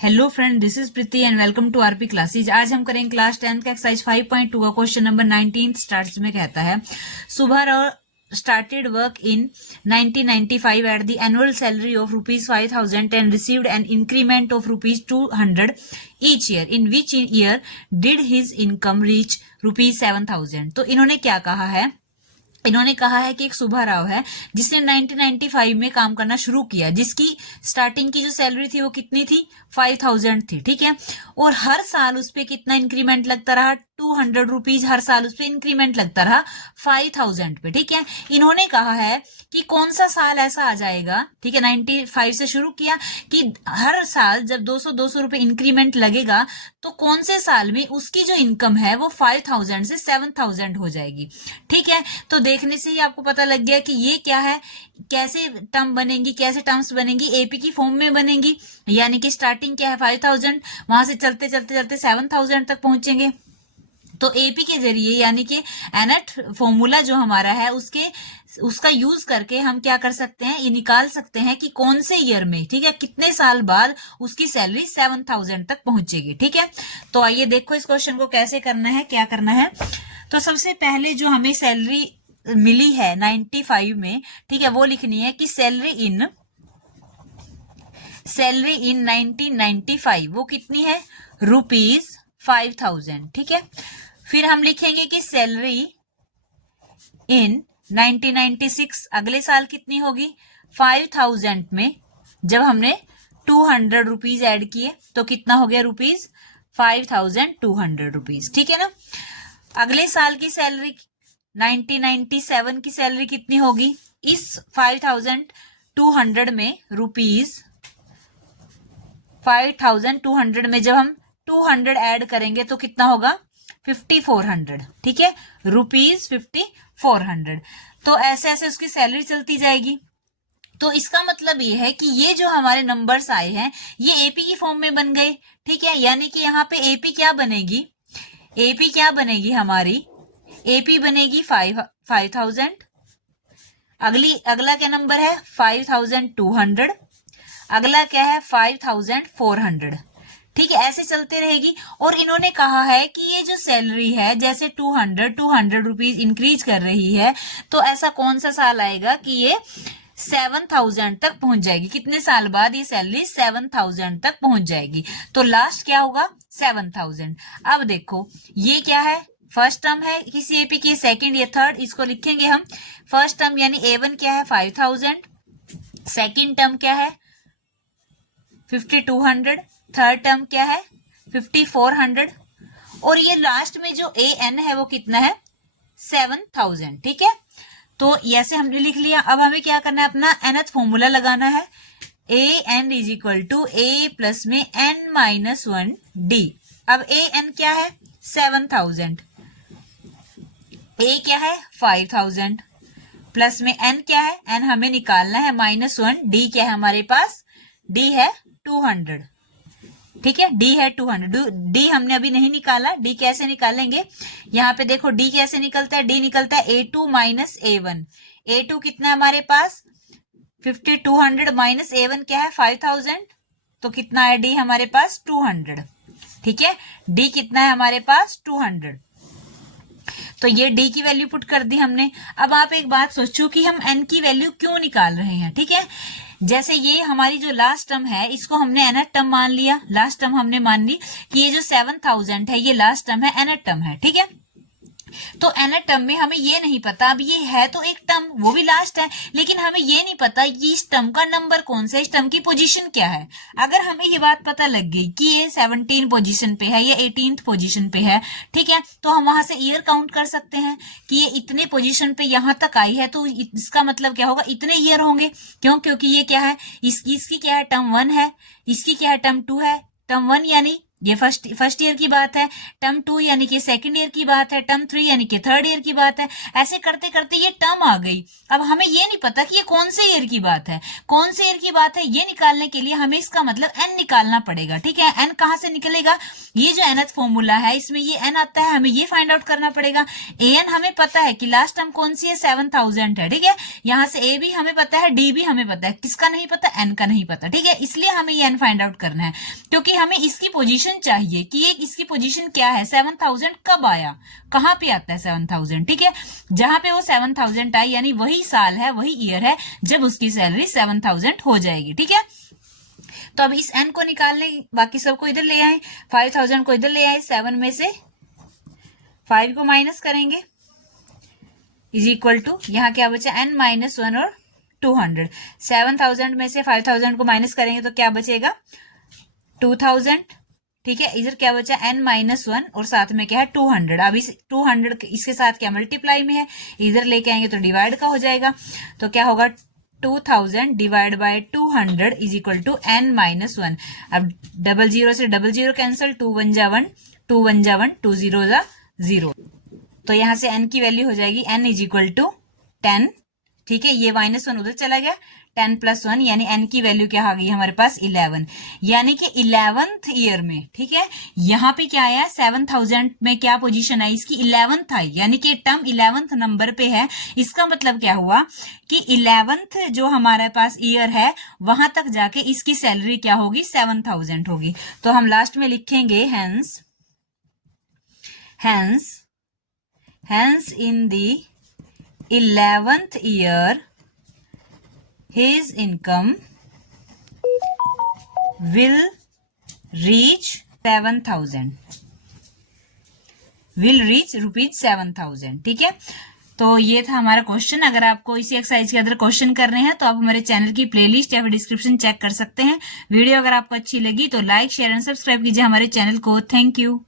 Hello friend, this is Preeti and welcome to RP classes. आज हम करेंगे क्लास 10 का एक्सरसाइज 5.2 का क्वेश्चन नंबर 19 स्टार्ट्स में कहता है सुबह Rao started work in 1995 at the annual salary of rupees 5000 and received an increment of rupees 200 each year. In which year did his income reach rupees 7000? तो इन्होंने क्या कहा है? इन्होंने कहा है कि एक सुबह राव है जिसने 1995 में काम करना शुरू किया, जिसकी स्टार्टिंग की जो सैलरी थी वो कितनी थी? 5000 थी। ठीक है, और हर साल उस पर कितना इंक्रीमेंट लगता रहा? 200 रुपीज हर साल उस पर इंक्रीमेंट लगता रहा 5000 पे। ठीक है, इन्होंने कहा है कि कौन सा साल ऐसा आ जाएगा, ठीक है, 95 से शुरू किया कि हर साल जब 200 रुपए इंक्रीमेंट लगेगा तो कौन से साल में उसकी जो इनकम है वो 5000 से 7000 हो जाएगी। ठीक है, तो देखने से ही आपको पता लग गया कि ये क्या है, कैसे टर्म बनेंगी, कैसे टर्म्स बनेंगी, एपी की फॉर्म में बनेंगी। यानी कि स्टार्टिंग क्या है 5000, वहां से चलते चलते चलते 7000 तक पहुंचेंगे। तो एपी के जरिए यानी कि एनएट फॉर्मूला जो हमारा है उसका यूज करके हम क्या कर सकते हैं, ये निकाल सकते हैं कि कौन से ईयर में, ठीक है, कितने साल बाद उसकी सैलरी 7000 तक पहुंचेगी। ठीक है, तो आइए देखो इस क्वेश्चन को कैसे करना है, क्या करना है। तो सबसे पहले जो हमें सैलरी मिली है 95 में, ठीक है, वो लिखनी है कि सैलरी इन 1995 वो कितनी है? रुपीज 5000। ठीक है, फिर हम लिखेंगे कि सैलरी इन 1996 अगले साल कितनी होगी? 5000 में जब हमने 200 रुपीज ऐड किए तो कितना हो गया? Rupees 5200 rupees. ठीक है ना। अगले साल की सैलरी 1997 की सैलरी कितनी होगी? इस 5200 में रुपीज 5200 में जब हम 200 ऐड करेंगे तो कितना होगा? 5400। ठीक है, रुपीज 5400। तो ऐसे ऐसे उसकी सैलरी चलती जाएगी। तो इसका मतलब ये है कि ये जो हमारे नंबर्स आए हैं ये एपी की फॉर्म में बन गए। ठीक है, यानी कि यहाँ पे एपी क्या बनेगी? एपी क्या बनेगी हमारी? एपी बनेगी 5000। अगला क्या नंबर है? 5200। अगला क्या है? 5400। ठीक है, ऐसे चलते रहेगी। और इन्होंने कहा है कि ये जो सैलरी है जैसे 200 रुपीज इंक्रीज कर रही है, तो ऐसा कौन सा साल आएगा कि ये 7000 तक पहुंच जाएगी? कितने साल बाद ये सैलरी 7000 तक पहुंच जाएगी? तो लास्ट क्या होगा? 7000। अब देखो ये क्या है? फर्स्ट टर्म है किसी एपी की, सेकंड या थर्ड, इसको लिखेंगे हम। फर्स्ट टर्म यानी A1 क्या है? 5000। सेकंड टर्म क्या है? 5200। थर्ड टर्म क्या है? 5400। और ये लास्ट में जो AN है वो कितना है? 7000। ठीक है, तो ऐसे हमने लिख लिया। अब हमें क्या करना है? अपना nth फॉर्मूला लगाना है। AN is equal to A plus में n-1D। अब AN क्या है? 7000। A क्या है? 5000 प्लस में n क्या है? n हमें निकालना है -1। D क्या है हमारे पास? D है 200। ठीक है, D है 200। D हमने अभी नहीं निकाला। D कैसे निकालेंगे? यहाँ पे देखो D कैसे निकलता है? D निकलता है A2 माइनस A1। A2 कितना है हमारे पास? 5200 माइनस A1 क्या है? 5000। तो कितना है D हमारे पास? 200। ठीक है, D कितना है हमारे पास? 200। तो ये D की वैल्यू पुट कर दी हमने। अब आप एक बात सोचो कि हम N की वैल्यू क्यों निकाल रहे हैं। ठीक है, जैसे ये हमारी जो लास्ट टर्म है इसको हमने nth टर्म मान लिया। लास्ट टर्म हमने मान ली कि ये जो 7000 है ये लास्ट टर्म है, nth टर्म है। ठीक है, तो nth टर्म में हमें ये नहीं पता, अब ये है तो एक टर्म वो भी लास्ट है, लेकिन हमें ये नहीं पता कि इस टर्म का नंबर कौन सा, इस टर्म की पोजीशन क्या है। अगर हमें ये बात पता लग गई कि ये 17 पोजीशन पे है या 18th पोजीशन पे है, ठीक है, तो हम वहां से ईयर काउंट कर सकते हैं कि ये इतने पोजीशन पे यहां तक आई है, तो इसका मतलब क्या होगा? इतने ईयर होंगे। क्यों? क्योंकि ये क्या है? इसकी क्या है? टर्म 1 है। इसकी क्या है? टर्म 2 है। टर्म 1 यानी ये फर्स्ट ईयर की बात है, टर्म 2 यानी कि सेकंड ईयर की बात है, टर्म 3 यानी कि थर्ड ईयर की बात है। ऐसे करते करते ये टर्म आ गई। अब हमें ये नहीं पता कि ये कौन से ईयर की बात है, कौन से ईयर की बात है। ये निकालने के लिए हमें इसका मतलब एन निकालना पड़ेगा, ठीक है। एन कहाँ से निकलेगा, ये जो nth फॉर्मूला है इसमें ये एन आता है, हमें ये फाइंड आउट करना पड़ेगा। ए एन हमें पता है कि लास्ट टर्म कौन सी है, 7000 है, ठीक है। यहाँ से ए भी हमें पता है, डी भी हमें पता है, किसका नहीं पता, एन का नहीं पता, ठीक है। इसलिए हमें ये एन फाइंड आउट करना है, क्योंकि हमें इसकी पोजीशन चाहिए कि ये इसकी पोजीशन क्या है, 7000 कब आया, कहां पे आता है 7000, ठीक है। जहां पे वो 7000 आई यानी वही साल है, वही ईयर है जब उसकी सैलरी 7000 हो जाएगी, ठीक है। तो अब इस एन को निकालने, बाकी सबको इधर ले आए, 5000 को इधर ले आए, 7 में से 5 को माइनस करेंगे इज इक्वल टू, यहाँ क्या बचा, n -1 और 200। 7000 में से 5000 को माइनस करेंगे तो क्या बचेगा, 2000, ठीक है। इधर क्या बचा, n -1 और साथ में क्या है 200। अब इस 200 इसके साथ क्या मल्टीप्लाई में है, इधर लेके आएंगे तो डिवाइड का हो जाएगा। तो क्या होगा, 2000 divide by 200 is equal to n -1। अब 00 से 00 कैंसिल, 2 1 जा 1, 2 1 जा 1, 2 0 जा 0। तो यहां से n की वैल्यू हो जाएगी n इज इक्वल टू 10, ठीक है। ये -1 उधर चला गया, 10 + 1 यानी n की वैल्यू क्या आ गई हमारे पास, 11। यानी कि 11th ईयर में, ठीक है। यहाँ पे क्या आया, 7000 में क्या पोजीशन आई इसकी, 11th आई, यानी कि टर्म 11th नंबर पे है। इसका मतलब क्या हुआ कि 11th जो हमारे पास ईयर है वहां तक जाके इसकी सैलरी क्या होगी, 7000 होगी। तो हम लास्ट में लिखेंगे hence in the 11th year his income will reach 7000, will reach ₹7000, ठीक है। तो ये था हमारा क्वेश्चन। अगर आपको इसी एक्सरसाइज के अंदर क्वेश्चन करने हैं तो आप हमारे चैनल की प्लेलिस्ट या फिर डिस्क्रिप्शन चेक कर सकते हैं। वीडियो अगर आपको अच्छी लगी तो लाइक, शेयर एंड सब्सक्राइब कीजिए हमारे चैनल को। Thank you.